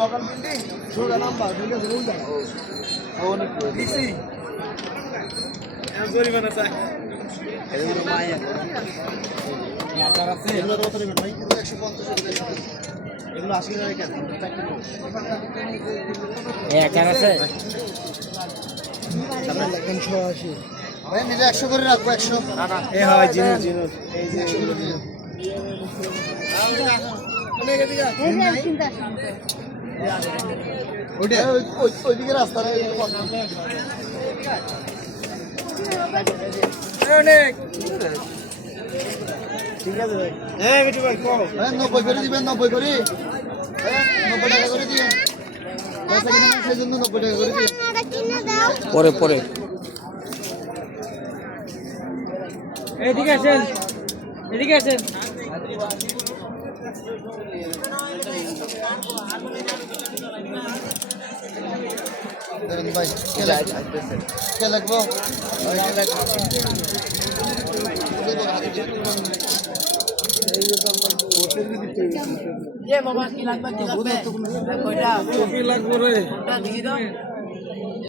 local building সোজা number অনেক দিছি জরিমানা চাই এগুলো মায়া আকার আছে এগুলো কত নেবেন ভাই 150 এগুলো 80 টাকা কেন আকার আছে আপনার লাগেন 180 ভাই নিলে 100 করে রাখবো 100 না না এ হয় জিনিস জিনিস এই যে 100 করে দিও ওইদিকে রাস্তা ঠিক আছে ভাই হ্যাঁ বেটি ভাই কো 90 করে দিবেন 90 করে 90 টাকা করে দিবেন পয়সা কিনে সেই জন্য 90 টাকা করে দিবেন পরে পরে এদিকে আসেন এদিকে আসেন ভাই কে লাগবো কি লাগবে কি লাগবে কয়টা কি লাগবে রে